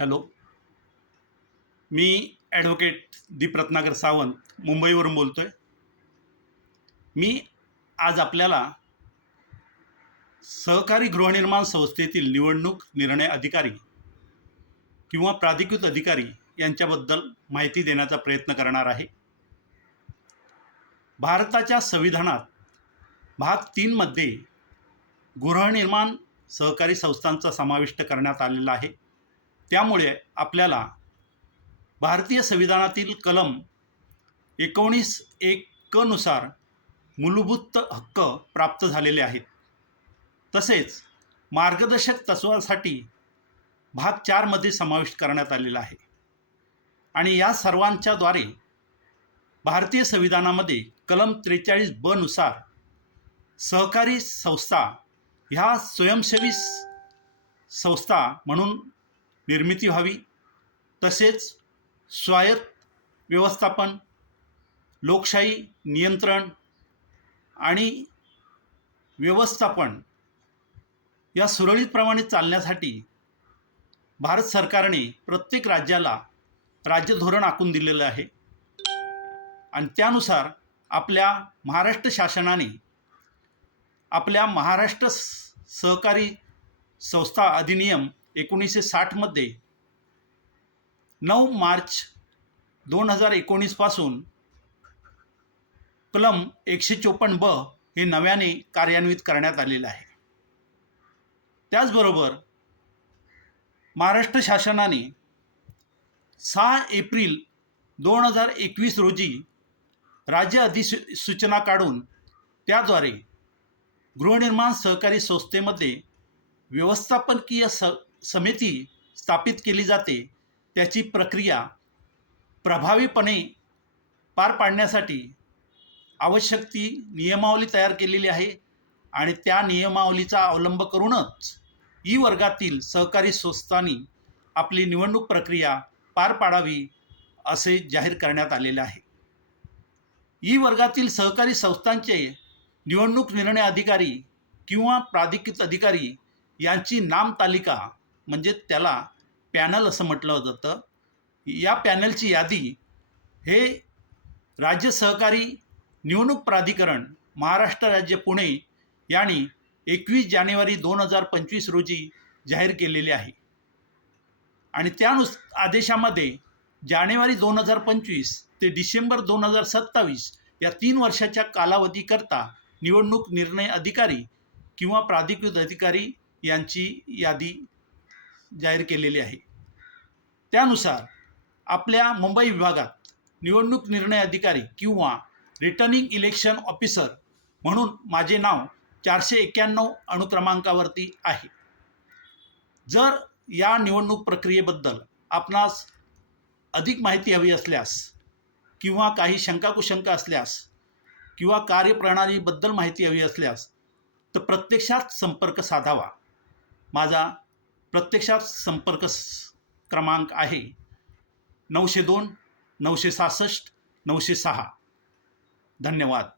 Hello. मी advocate दीप रत्नाकर सावंत मुंबईवरून बोलतो आहे. मी आज आपल्याला सहकारी गृहनिर्माण संस्थेतील निवडणूक निर्णय अधिकारी किंवा प्राधिकृत अधिकारी यांच्याबद्दल माहिती देण्याचा प्रयत्न करणार आहे. भारताच्या संविधानात भाग 3 मध्ये गृहनिर्माण सहकारी संस्थांचा समाविष्ट करण्यात आलेला आहे. त्यामुळे आपल्याला भारतीय संविधानातील कलम 19(1) नुसार मूलभूत हक्क प्राप्त झालेले आहेत. तसेच मार्गदर्शक तत्त्वांसाठी भाग 4 मध्ये समाविष्ट करण्यात आलेला आहे. आणि या सर्वांच्या द्वारे भारतीय संविधानामध्ये कलम 43(ब) नुसार सहकारी संस्था ह्या स्वयंसेवी संस्था म्हणून निर्मिती व्हावी. तसेच स्वायत्त व्यवस्थापन, लोकशाही नियंत्रण आणि व्यवस्थापन या सुरळीतप्रमाणे चालण्यासाठी भारत सरकारने प्रत्येक राज्याला राज्य धोरण आखून दिलेलं आहे. आणि त्यानुसार आपल्या महाराष्ट्र शासनाने आपल्या महाराष्ट्र सहकारी संस्था अधिनियम 1960 मध्ये 9 मार्च 2019 पासून कलम 154(ब) हे नव्याने कार्यान्वित करण्यात आलेले आहे. त्याचबरोबर महाराष्ट्र शासनाने 6 एप्रिल 2021 रोजी राज्य अधिसूचना काढून त्याद्वारे गृहनिर्माण सहकारी संस्थेमध्ये व्यवस्थापकीय समिती स्थापित केली जाते. त्याची प्रक्रिया प्रभावीपणे पार पाडण्यासाठी आवश्यक ती नियमावली तयार केलेली आहे. आणि त्या नियमावलीचा अवलंब करूनच ई वर्गातील सहकारी संस्थांनी आपली निवडणूक प्रक्रिया पार पाडावी असे जाहीर करण्यात आलेले आहे. ई वर्गातील सहकारी संस्थांचे निवडणूक निर्णय अधिकारी किंवा प्राधिकृत अधिकारी यांची नामतालिका म्हणजे त्याला पॅनल असं म्हटलं जातं. या पॅनलची यादी हे राज्य सहकारी निवडणूक प्राधिकरण महाराष्ट्र राज्य पुणे यांनी 21 जानेवारी 2025 रोजी जाहीर केलेले आहे. आणि त्या आदेशामध्ये जानेवारी 2025 ते डिसेंबर 2027 या 3 वर्षाच्या कालावधीकरता निवडणूक निर्णय अधिकारी किंवा प्राधिकृत अधिकारी यांची यादी जाहीर केलेली आहे. त्यानुसार आपल्या मुंबई विभागात निवडणूक निर्णय अधिकारी किंवा रिटर्निंग इलेक्शन ऑफिसर म्हणून माझे नाव 491 अनुक्रमांकावरती आहे. जर या निवडणूक प्रक्रियेबद्दल आपणास अधिक माहिती हवी असल्यास किंवा काही शंका असल्यास किंवा कार्यप्रणालीबद्दल माहिती हवी असल्यास तर प्रत्यक्षात संपर्क साधावा. माझा प्रत्यक्षात संपर्क क्रमांक आहे 902 966 906. धन्यवाद.